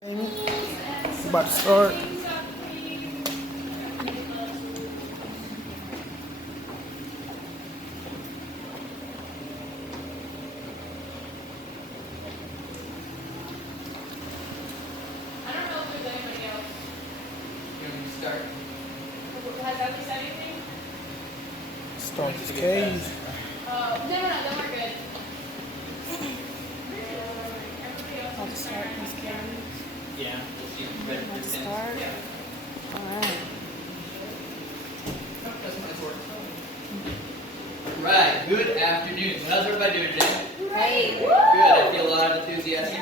About to start. I don't know if there's anybody else. You want me to start? Has Abby said anything? Start this cage. No, then we're good. Everybody else I'll is just start this game. Yeah. We'll see. Ready for Let's this? start. Yeah. Alright. No, that's my sword. Right. Good afternoon. How's everybody doing today? Great! Good. I feel a lot of enthusiasm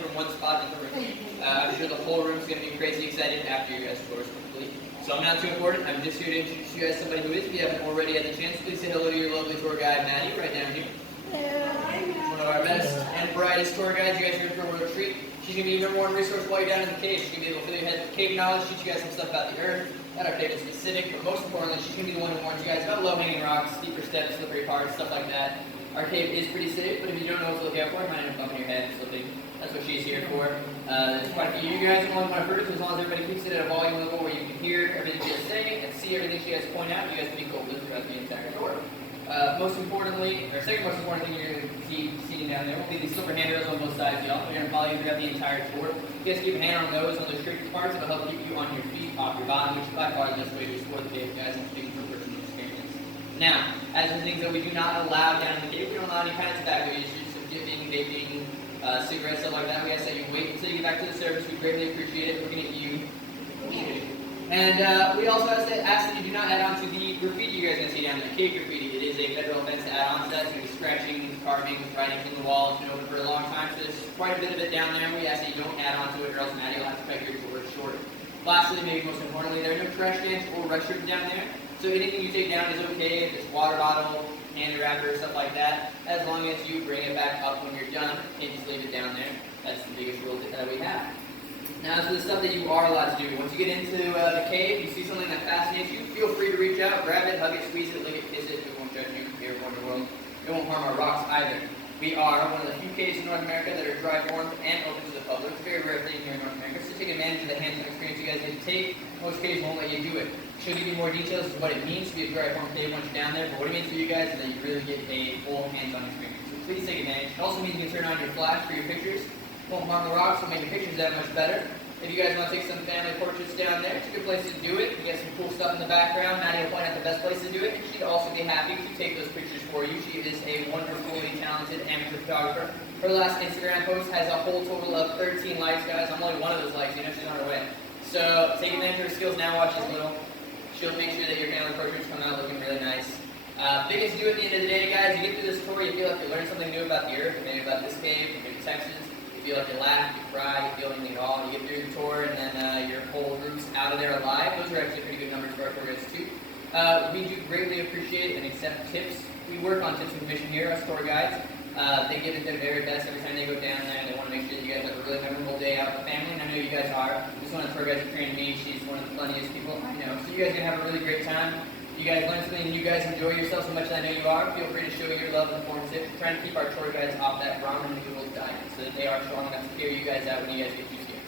from one spot in the room. I'm sure the whole room's going to be crazy excited after you guys' course complete. So I'm not too important. I'm just here to introduce you guys to somebody who is. If you haven't already had the chance, please say hello to your lovely tour guide, Maddie, right down here. One of our best and brightest tour guides. You guys are in for a real treat. She's going to be your number one resource while you're down in the cave. She's going to be able to fill your head with cave knowledge, teach you guys some stuff about the earth, that our cave is specific, but most importantly, she's going to be the one who warns you guys about low-hanging rocks, steeper steps, slippery parts, stuff like that. Our cave is pretty safe, but if you don't know what to look out for, you might end up bumping your head and slipping. That's what she's here for. There's quite a few of you guys who want to heard it, so as long as everybody keeps it at a volume level where you can hear everything she's saying and see everything she has to point out, you guys can be golden throughout the entire tour. Most importantly, or second most important thing you're going to see seeing down there will be these silver handrails on both sides, y'all. They're going to follow you throughout the entire tour. You guys keep a hand on those, on those tricky parts. It'll help keep you on your feet, off your bottom, which is by far the best way to explore the cave, guys, and speaking from personal experience. Now, as for things that we do not allow down in the cave, we don't allow any kind of tobacco use, so dipping, vaping, cigarettes, stuff like that. We ask that you wait until you get back to the service. We greatly appreciate it. Looking at you. And we also ask that you do not add on to the graffiti you guys are going to see down there, cave graffiti. It is a federal offense to add on to that. It's going to be scratching, carving, writing from the wall. It's been open for a long time, so there's quite a bit of it down there. We ask that you don't add on to it, or else Maddie will have to cut your tour short. Lastly, maybe most importantly, there are no trash cans or restrooms down there. So anything you take down is okay. If it's water bottle, candy wrapper, stuff like that, as long as you bring it back up when you're done. You can't just leave it down there. That's the biggest rule that we have. Now, as for the stuff that you are allowed to do, once you get into the cave, you see something that fascinates you, feel free to reach out, grab it, hug it, squeeze it, lick it, kiss it. We won't judge you here at Wonderworld. It won't harm our rocks either. We are one of the few caves in North America that are dry formed and open to the public. It's a very rare thing here in North America, so take advantage of the hands-on experience you guys get to take. Most caves won't let you do it. She'll give you more details of what it means to be a dry formed cave once you're down there, but what it means for you guys is that you really get a full hands-on experience. So please take advantage. It also means you can turn on your flash for your pictures. Won't harm the rocks, will make your pictures that much better. If you guys want to take some family portraits down there, it's a good place to do it. You get some cool stuff in the background. Maddie will point out the best place to do it. She'd also be happy to take those pictures for you. She is a wonderfully talented amateur photographer. Her last Instagram post has a whole total of 13 likes, guys. I'm only one of those likes, you know, she's on her way. So take advantage of her skills now, watch this little. She'll make sure that your family portraits come out looking really nice. Biggest do at the end of the day, guys, you get through this tour, you feel like you learned something new about the earth, maybe about this cave, maybe Texas. You feel like you laugh, you cry, you feel anything at all. You get through the tour, and then your whole group's out of there alive. Those are actually pretty good numbers for our tour guides too. We do greatly appreciate and accept tips. We work on tips with mission here, us tour guides. They give it their very best every time they go down there. They want to make sure that you guys have a really memorable day out with the family, and I know you guys are. This one of the tour guides who trained me. She's one of the funniest people I know. So you guys are gonna have a really great time. You guys learn something and you guys enjoy yourself so much as I know you are. Feel free to show your love and form tips. Trying to keep our tour guides off that ramen noodle diet so that they are strong enough to carry you guys out when you guys get too scared.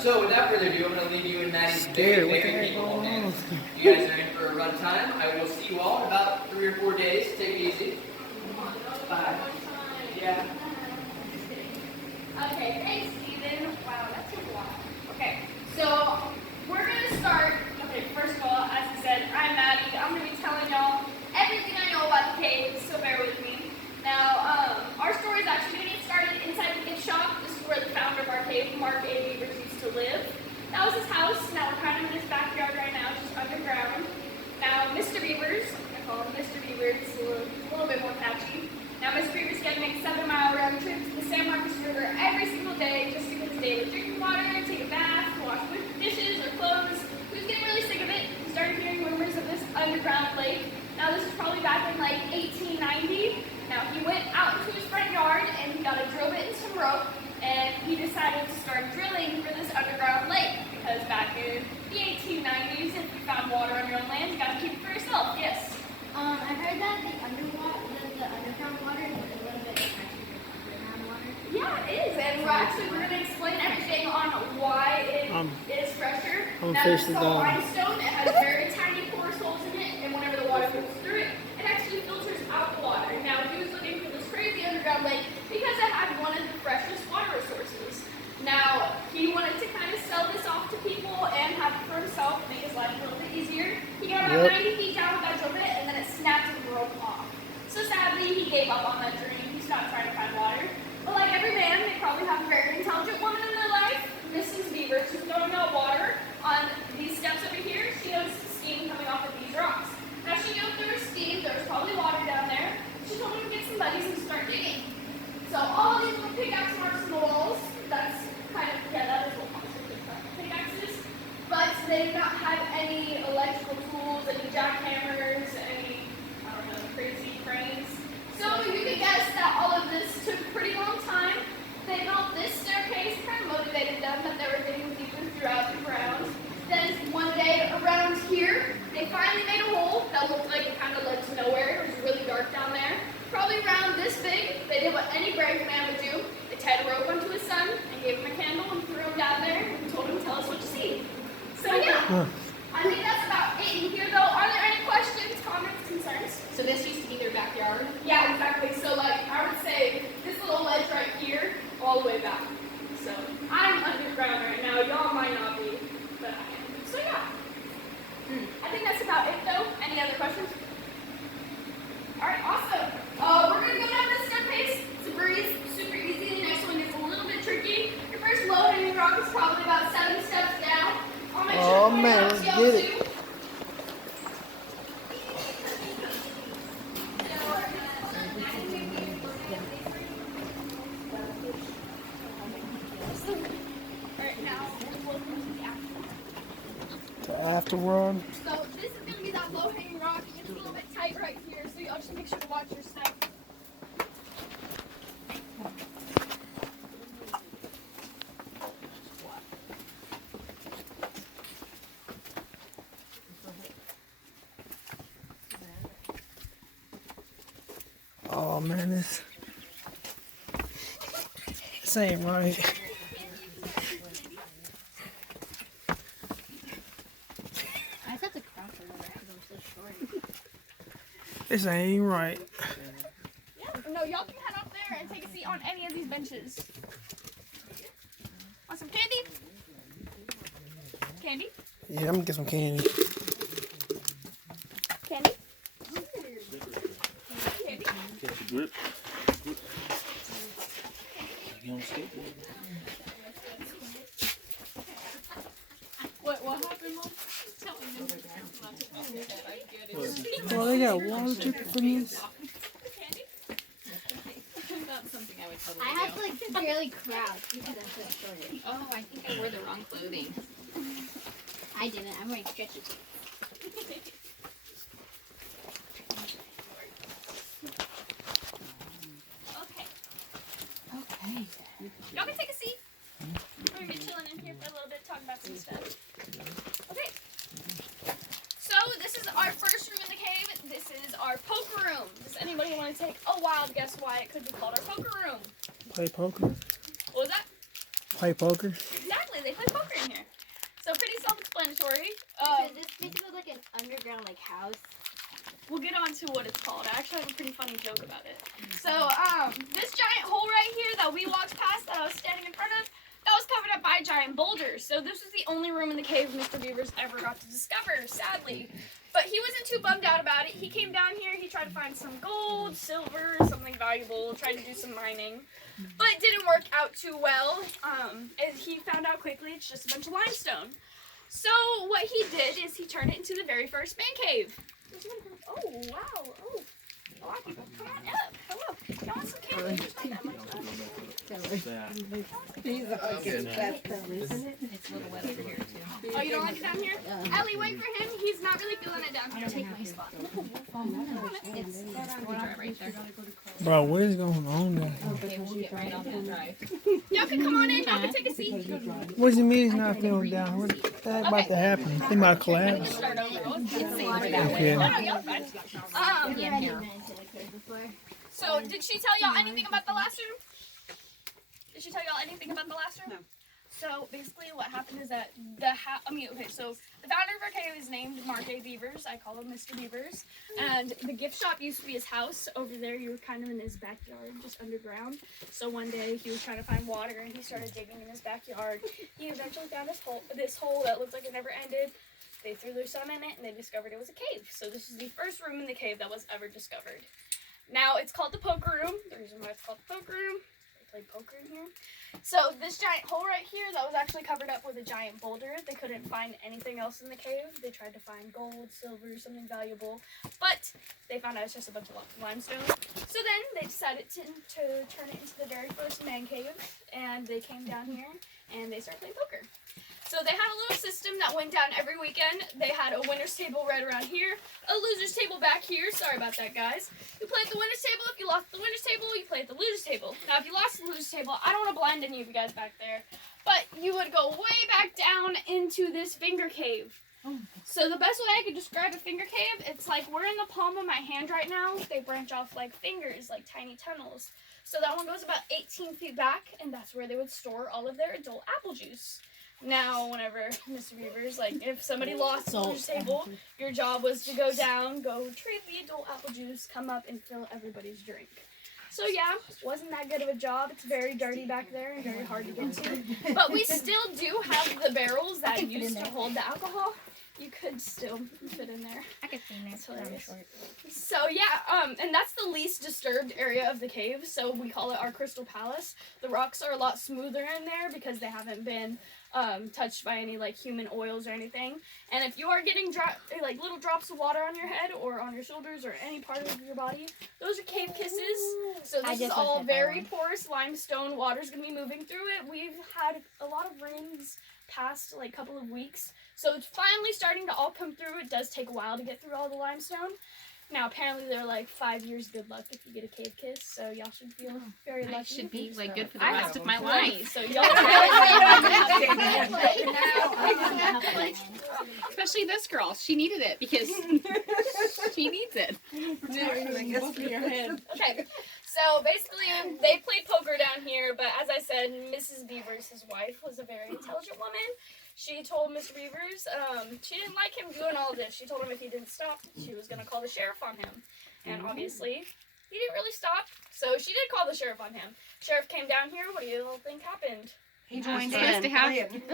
So without further ado, I'm going to leave you in Maddie's very, very capable hands. You guys are in for a run time. I will see you all in about 3 or 4 days. Take it easy. Bye. Yeah. Okay, thanks, Steven. Wow, that took a while. Okay, so we're going to start. Okay, first of all, as I said, I'm Maddie. I'm going to be telling y'all everything I know about the cave, so bear with me. Now, our story is actually going to get started inside the gift shop. This is where the founder of our cave, Mark A. Beavers, used to live. That was his house. Now we're kind of in his backyard right now, just underground. Now, Mr. Beavers, I call him Mr. Beavers, a little bit more catchy. Now, Mr. Beavers got to make a 7-mile round trip to the San Marcos River every single day just to get his daily drinking water, take a bath, wash dishes or clothes. He was getting really sick of it. He started hearing rumors of this underground lake. Now, this was probably back in like 1890. Now, he went out into his front yard and he got a drill bit and some rope, and he decided to start drilling for this underground lake because back in the 1890s, if you found water on your own land, you got to keep it for yourself. Yes. I heard that the underground water is a little bit catchy than underground water. Yeah, it is, and we're going to explain everything on why it is fresher. I'm Now, officially it's all done. limestone. It has very tiny porous holes in it, and whenever the water moves through it, it actually filters out the water. Now, he was looking for this crazy underground lake because it had one of the freshest water resources. Now, he wanted to kind of sell this off to people and have it for himself, make his life a little bit easier. He got about 90 feet down with that drove it, and then it snapped and broke off. So sadly, he gave up on that dream. He stopped trying to find water. But like every man, they probably have a very intelligent woman in their life, Mrs. Beaver. She's throwing out water on these steps over here. She noticed steam coming off of these rocks. As she knew if there was steam, there was probably water down there. She told him to get some buddies and start digging. So all these little pickaxe marks in the walls, that's kind of, that is what pickaxes. But they do not have any electrical tools, any jackhammers, any, I don't know, crazy cranes. So you can guess that all of this took a pretty long time. They built this staircase, kind of motivated them that they were getting deeper throughout the ground. Then one day around here, they finally made a hole that looked like it kind of led to nowhere. It was really dark down there. Probably around this big. They did what any brave man would do. They tied a rope onto his son and gave him a candle and threw him down there and told him, tell us what you see. So yeah, I think that's about it in here though. Are there any questions, comments, concerns? So this used to be their backyard? Yeah, exactly. So like, I would say this little ledge right here, all the way back. So I'm underground right now. Y'all might not be, but I am. So yeah. I think that's about it though. Any other questions? All right, awesome. We're gonna go down this staircase. It's a breeze, super easy. The next one is a little bit tricky. Your first low-hanging rock is probably about 7 steps down. I'll make sure to point it out to y'all let's get too. Alright, now welcome to the afternoon. To afterworld. So this is gonna be that low-hanging rock. It's a little bit tight right here, so y'all just make sure to watch your step. Oh man, this ain't right. I have to crouch a little because I'm so short. This ain't right. No, y'all can head up there and take a seat on any of these benches. Want some candy? Candy? Yeah, I'm gonna get some candy. Candy? Candy? Catch your grip. You on skateboard? What happened, Mom? Oh, they got water dripping from this. That's something I would totally I have to like barely crouch because I'm so short. Oh, I think I wore the wrong clothing. I didn't. I'm wearing stretchy pants. Okay. Okay. Y'all can take a seat. We're gonna be chilling in here for a little bit, talking about some stuff. Okay. So this is our first room in the cave. This is our poker room. Does anybody want to take a wild guess why it could be called our poker room? Play poker. What was that? Play poker. Exactly, they play poker in here. So pretty self-explanatory. This makes it look like an underground like house. We'll get on to what it's called. I actually have a pretty funny joke about it. So, this giant hole right here that we walked past that I was standing in front of, that was covered up by giant boulders. So this was the only room in the cave Mr. Beavers ever got to discover, sadly. But he wasn't too bummed out about it. He came down here, he tried to find some gold, silver, something valuable, tried to do some mining. But it didn't work out too well. And he found out quickly it's just a bunch of limestone. So what he did is he turned it into the very first man cave. Oh, wow. Oh, a lot of people. Come on up. Hello. You want some candy? There's not that much left. It's a little wet over here too. Oh, you don't like it down here? Ellie, wait for him. He's not really feeling it down here. Take my spot. It's dry right there. Bro, what is going on there? Okay, we'll get right on that drive. Y'all can come on in. Y'all can take a seat. What does it mean he's not feeling down? What's that about to happen? He about to collapse. Start over. It's safer that way. Okay. No, no, y'all fine. I've never been into the cave before. So did she tell y'all anything about the last room? Did she tell y'all anything about the last room? No. So basically, what happened is that so the founder of our cave is named Mark A. Beavers. I call him Mr. Beavers. And the gift shop used to be his house. Over there, you were kind of in his backyard, just underground. So one day, he was trying to find water, and he started digging in his backyard. He eventually found this hole that looked like it never ended. They threw their son in it, and they discovered it was a cave. So this is the first room in the cave that was ever discovered. Now, it's called the poker room. The reason why it's called the poker room, they play poker in here. So this giant hole right here, that was actually covered up with a giant boulder. They couldn't find anything else in the cave. They tried to find gold, silver, something valuable, but they found out it's just a bunch of limestone. So then they decided to turn it into the very first man cave, and they came down here and they started playing poker. So they had a little system that went down every weekend. They had a winner's table right around here, a loser's table back here. Sorry about that, guys. You play at the winner's table. If you lost the winner's table, you play at the loser's table. Now, if you lost the loser's table, I don't want to blind any of you guys back there, but you would go way back down into this finger cave. So the best way I could describe a finger cave, it's like we're in the palm of my hand right now. They branch off like fingers, like tiny tunnels. So that one goes about 18 feet back, and that's where they would store all of their adult apple juice. Now, whenever Mr. Beavers, like, if somebody lost the loser's table, your job was to go down, go retrieve the adult apple juice, come up, and fill everybody's drink. So yeah, wasn't that good of a job. It's very dirty back there and very hard to get to. But we still do have the barrels that used to hold the alcohol. You could still fit in there. I could fit in there. That's hilarious. So yeah, and that's the least disturbed area of the cave. So we call it our Crystal Palace. The rocks are a lot smoother in there because they haven't been touched by any like human oils or anything. And if you are getting like little drops of water on your head or on your shoulders or any part of your body, those are cave kisses. So this is all very porous limestone. Water's gonna be moving through it. We've had a lot of rains past like couple of weeks. So it's finally starting to all come through. It does take a while to get through all the limestone. Now, apparently, they're like 5 years good luck if you get a cave kiss, so y'all should feel very lucky. I should be like good for the I rest have of my plenty, life. so y'all Especially this girl. She needed it because she needs it. Okay, so basically, they played poker down here, but as I said, Mrs. Beavers, his wife, was a very intelligent woman. She told Mr. Beavers she didn't like him doing all of this. She told him if he didn't stop, she was going to call the sheriff on him. And obviously, he didn't really stop, so she did call the sheriff on him. Sheriff came down here. What do you think happened? He joined in.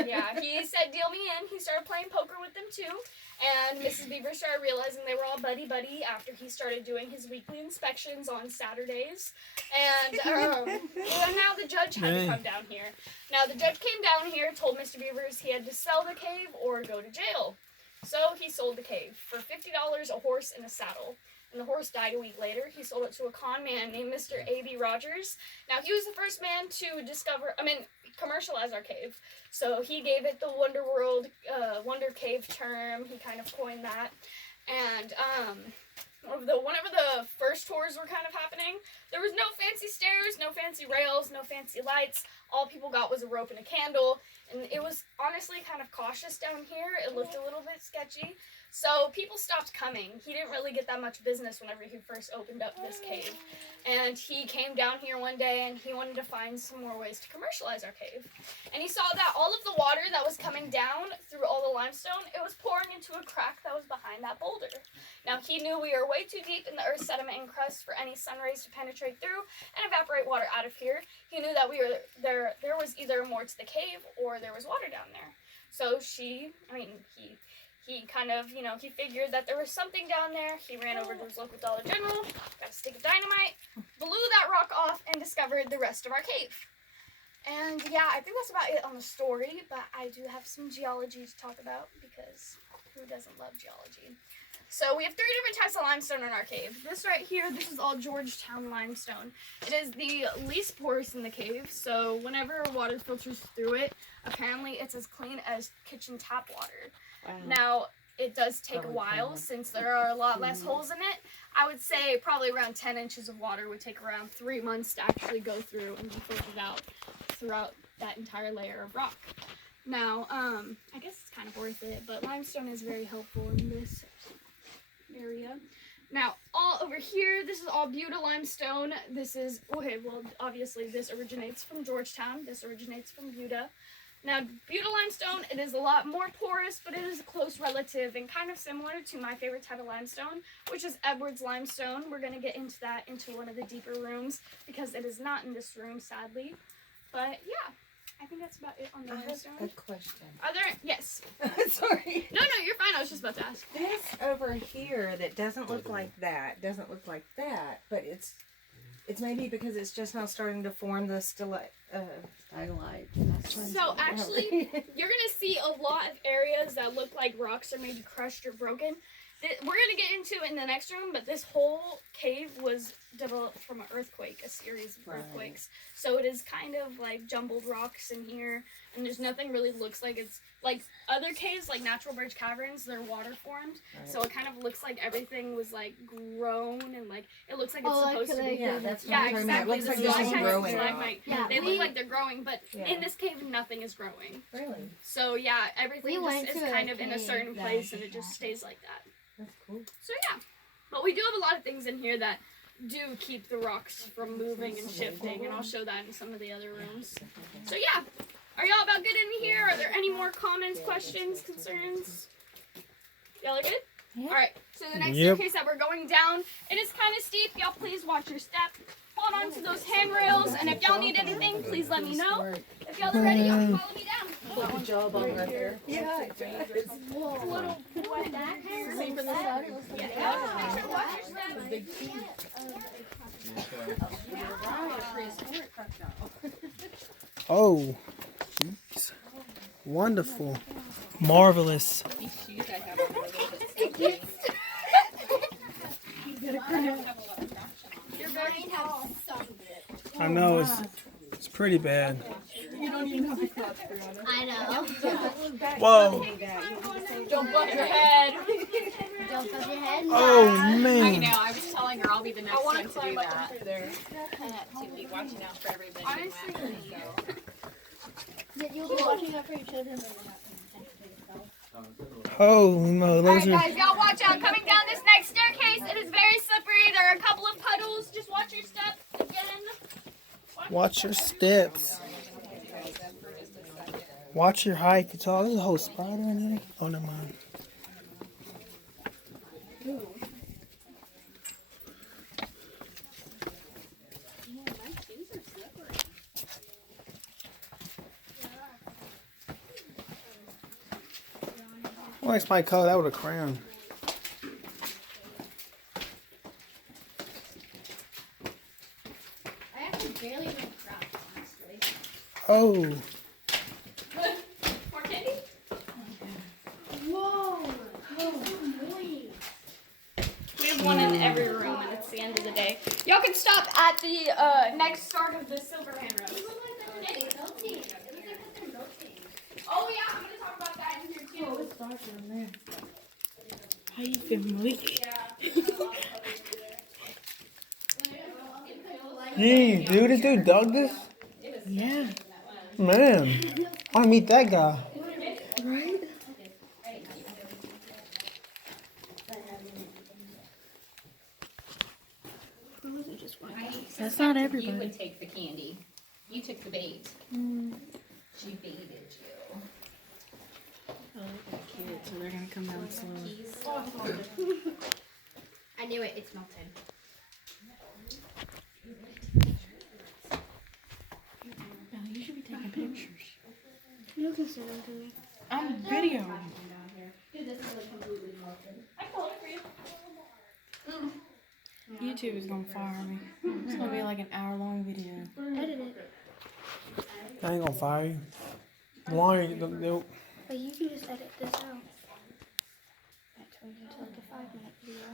Yeah, he said, deal me in. He started playing poker with them, too. And Mrs. Beaver started realizing they were all buddy-buddy after he started doing his weekly inspections on Saturdays. And now the judge had to come down here. Now, the judge came down here, told Mr. Beavers he had to sell the cave or go to jail. So he sold the cave for $50, a horse, and a saddle. And the horse died a week later. He sold it to a con man named Mr. A.B. Rogers. Now, he was the first man to commercialize our cave. So he gave it the Wonder Cave term. He kind of coined that. And whenever the first tours were kind of happening, there was no fancy stairs, no fancy rails, no fancy lights. All people got was a rope and a candle. And it was honestly kind of cautious down here. It looked a little bit sketchy. So people stopped coming. He didn't really get that much business whenever he first opened up this cave. And he came down here one day and he wanted to find some more ways to commercialize our cave. And he saw that all of the water that was coming down through all the limestone, it was pouring into a crack that was behind that boulder. Now he knew we were way too deep in the earth's sediment and crust for any sun rays to penetrate through and evaporate water out of here. He knew that there was either more to the cave or there was water down there. So he kind of, he figured that there was something down there. He ran over to his local Dollar General, got a stick of dynamite, blew that rock off, and discovered the rest of our cave. And yeah, I think that's about it on the story, but I do have some geology to talk about because who doesn't love geology? So we have 3 different types of limestone in our cave. This right here, this is all Georgetown limestone. It is the least porous in the cave, so whenever water filters through it, apparently it's as clean as kitchen tap water. Wow. Now, it does take a while since there are a lot less holes in it. I would say probably around 10 inches of water would take around 3 months to actually go through and be filtered out throughout that entire layer of rock. Now, I guess it's kind of worth it, but limestone is very helpful in this area. Now, all over here, this is all Buda limestone. This is, okay, well, obviously this originates from Georgetown. This originates from Buda. Now, Buda limestone, it is a lot more porous, but it is a close relative and kind of similar to my favorite type of limestone, which is Edwards limestone. We're going to get into that into one of the deeper rooms because it is not in this room, sadly. But, yeah. I think that's about it on the I have limestone. a question. Are there? Yes. Sorry. No, you're fine. I was just about to ask. This over here that doesn't look like that, doesn't look like that, but it's maybe because it's just now starting to form the stalite. So actually, you're gonna see a lot of areas that look like rocks are maybe crushed or broken. We're gonna get into it in the next room, but this whole cave was developed from an earthquake, a series of earthquakes. So it is kind of like jumbled rocks in here, and there's nothing really looks like it's like other caves, like Natural Bridge Caverns. They're water formed, so it kind of looks like everything was like grown and like it looks like it's supposed to be. Yeah, that's what Yeah, I'm talking about. It exactly. looks like The this is stalactites and growing. stalagmite, Yeah, they look like they're growing, but in this cave, nothing is growing. Really? So yeah, everything We went just is to a kind of in a cave certain that place, and was it just stays like that. That's cool. So yeah, but we do have a lot of things in here that do keep the rocks from moving and shifting, and I'll show that in some of the other rooms. So yeah, are y'all about good in here? Are there any more comments, questions, concerns? Y'all are good? Yeah. All right, so the next Yep. staircase that we're going down, it is kind of steep. Y'all please watch your step. Hold on to those handrails, and if y'all need anything, please let me know. If y'all are ready, y'all can follow me down. Good job on right there. Yeah, it does. It's a little wet back here. Same from the side. It looks like Yeah, make sure to watch your step. Oh, jeez. Wonderful. Marvelous. These shoes I have on are a little bit sticky. You're very tall. I know it's pretty bad. I know. Whoa. Don't bump your head. Don't touch your head. Oh I man. know, I was telling her I'll be the next I want one to to climb do up that. through there. I have to be watching out for everybody. Honestly, You'll be watching out for your children. Oh no, Alright those are. guys, y'all watch out. Coming down this next staircase, it is very slippery. There are a couple of puddles. Just watch your step again. Watch your steps. Watch your height. It's all. There's a whole spider in here. Oh, never mind. Well, that's my color. That with a crayon. I actually barely even crossed, honestly. Oh, More candy? Whoa! Noise. We have one in every room, and it's the end of the day. Y'all can stop at the next start of the silver handrails. Oh yeah, I'm gonna talk about that in here too. How you feeling, Malik? hey, dude, this dude dug this? Yeah. Man, I want to meet that guy. Right? That's not everybody. You would take the candy. You took the bait. She baited you. Kids, so they're gonna come down slow. I knew it. It's melted. No, you should be taking pictures. You can send them to me. I'm videoing. Dude, this is like completely melted. I pulled it for you. YouTube is gonna fire me. It's gonna be like an hour-long video. Edit it. I ain't gonna fire you. The longer you do, But you can just edit this out. That turns into like a 5-minute video.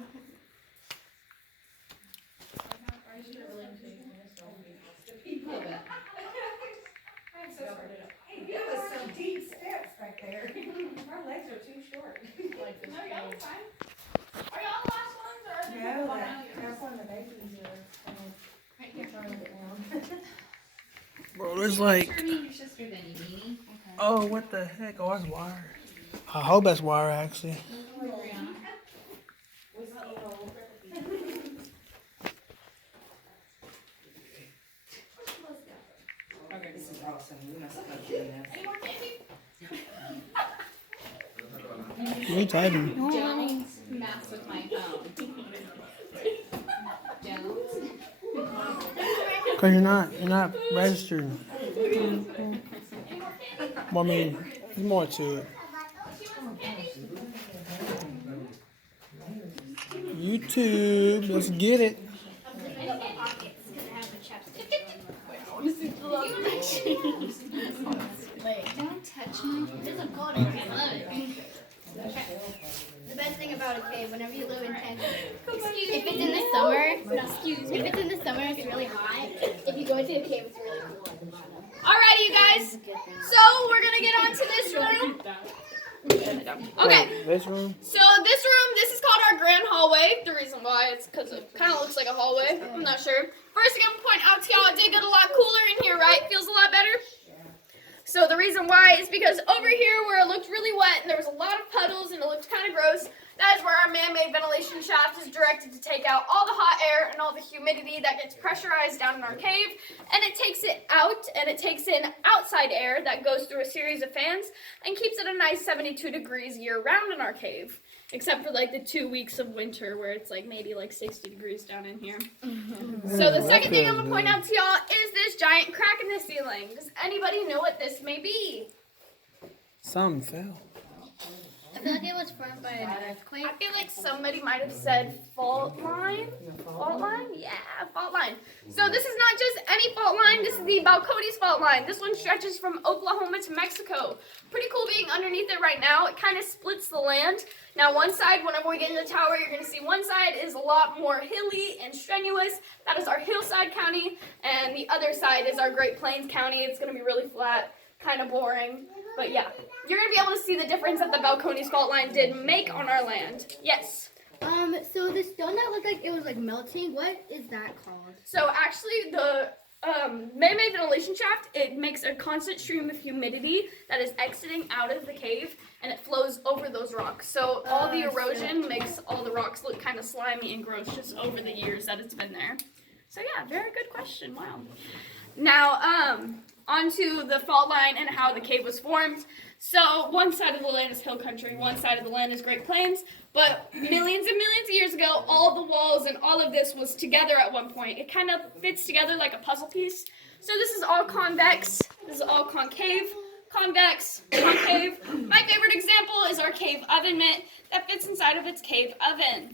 Hey, give us some deep steps back there. Our legs are too short. No, y'all are fine. Are y'all the last ones, or are there people behind you? That's one of the babies Right here. bro, there's like, Turn in your sister then, you meanie. oh, what the heck? Oh, that's wire. I hope that's wire, actually. You're typing. Don't mess with my phone. Don't. Because you're not registered. Well, I mean, there's more to it. YouTube, let's get it. Don't touch me. There's a gold in it. I love it. The best thing about a cave, whenever you live in Texas, if it's in the summer, if it's in the summer, it's really hot. If you go into a cave, it's really cool. Alrighty, you guys. So we're gonna get on to this room. Okay. This room? So this is called our grand hallway. The reason why it's because it kind of looks like a hallway. I'm not sure. First thing I'm gonna point out to y'all, it did get a lot cooler in here, right? Feels a lot better. So the reason why is because over here where it looked really wet and there was a lot of puddles and it looked kind of gross, that is where our man-made ventilation shaft is directed to take out all the hot air and all the humidity that gets pressurized down in our cave, and it takes it out and it takes in outside air that goes through a series of fans and keeps it a nice 72 degrees year-round in our cave, except for like the 2 weeks of winter where it's like maybe like 60 degrees down in here. So the second thing I'm gonna point out to y'all is this giant crack in the ceiling. Does anybody know what this may be? Something fell. I feel like it was formed by an earthquake. I feel like somebody might have said fault line. Fault line? Yeah, fault line. So this is not just any fault line. This is the Balcones fault line. This one stretches from Oklahoma to Mexico. Pretty cool being underneath it right now. It kind of splits the land. Now one side, whenever we get in the tower, you're going to see one side is a lot more hilly and strenuous. That is our Hillside County. And the other side is our Great Plains County. It's going to be really flat, kind of boring. But yeah, you're going to be able to see the difference that the Balcones fault line did make on our land. Yes. So the stone that looked like it was like melting, what is that called? So actually the man-made ventilation shaft, it makes a constant stream of humidity that is exiting out of the cave and it flows over those rocks. So all the erosion makes all the rocks look kind of slimy and gross just over the years that it's been there. So yeah, very good question. Wow. Now, onto the fault line and how the cave was formed. So one side of the land is hill country, one side of the land is Great Plains, but millions and millions of years ago, all the walls and all of this was together at one point. It kind of fits together like a puzzle piece. So this is all convex, this is all concave, convex, concave. My favorite example is our cave oven mitt that fits inside of its cave oven.